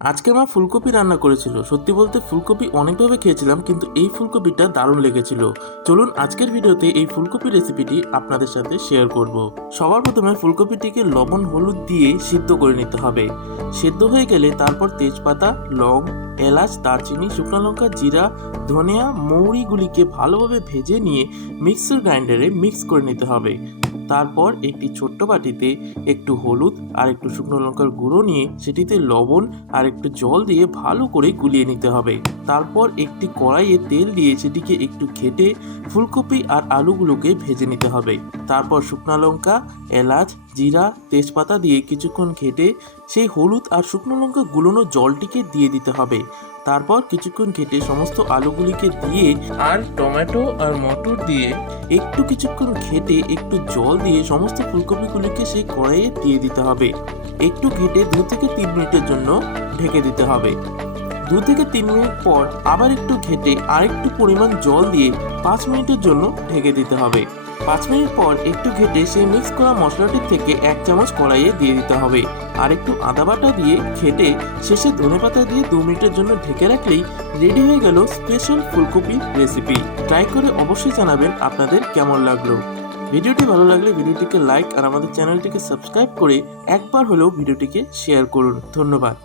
আজকে মা ফুলকপি রান্না করেছিল। সত্যি বলতে ফুলকপি অনেকভাবে খেয়েছিলাম, কিন্তু এই ফুলকপিটা দারুণ লেগেছিল। চলুন আজকের ভিডিওতে এই ফুলকপি রেসিপিটি আপনাদের সাথে শেয়ার করব। সবার প্রথমে ফুলকপিটিকে লবণ হলুদ দিয়ে সিদ্ধ করে নিতে হবে। সেদ্ধ হয়ে গেলে তারপর তেজপাতা, লং, এলাচ, দারচিনি, শুকনো লঙ্কা, জিরা, ধনিয়া, মৌরিগুলিকে ভালোভাবে ভেজে নিয়ে মিক্সার গ্রাইন্ডারে মিক্স করে নিতে হবে। তারপর একটি ছোট্ট বাটিতে একটু হলুদ আর একটু শুকনো লঙ্কার গুঁড়ো নিয়ে সেটিতে লবণ আর একটু জল দিয়ে ভালো করে গুলিয়ে নিতে হবে। তারপর একটি কড়াইয়ে তেল দিয়ে সেটিকে একটু ঘেটে ফুলকপি আর আলুগুলোকে ভেজে নিতে হবে। তারপর শুকনো লঙ্কা, এলাচ, জিরা, তেজপাতা দিয়ে কিছুক্ষণ ঘেটে সেই হলুদ আর শুকনো লঙ্কা গুলোনো জলটিকে দিয়ে দিতে হবে। তারপর কিছুক্ষণ ঘেটে সমস্ত আলুগুলিকে দিয়ে আর টমেটো আর মটর দিয়ে কিছুক্ষণ ঘেটে একটু জল দিয়ে সমস্ত ফুলকপিগুলিকে সেই কড়াইয়ে দিয়ে দিতে হবে। একটু ঘেটে 2 থেকে 3 মিনিটের জন্য ঢেকে দিতে হবে। 2 থেকে 3 মিনিট পর আবার একটু ঘেটে আরেকটু পরিমাণ জল দিয়ে 5 মিনিটের জন্য ঢেকে দিতে হবে। 5 মিনিট পর একটু ঘেটে সেই মিক্স করা মশলাটির থেকে 1 চামচ কড়াইয়ে দিয়ে দিতে হবে। আর একটু আদা বাটা দিয়ে ঘেটে শেষে ধনেপাতা দিয়ে 2 মিনিটের জন্য ঢেকে রাখলেই রেডি হয়ে গেল স্পেশাল ফুলকপি রেসিপি। ট্রাই করে অবশ্যই জানাবেন আপনাদের কেমন লাগলো। ভিডিওটি ভালো লাগলে ভিডিওটিকে লাইক আর আমাদের চ্যানেলটিকে সাবস্ক্রাইব করে একবার হলেও ভিডিওটিকে শেয়ার করুন। ধন্যবাদ।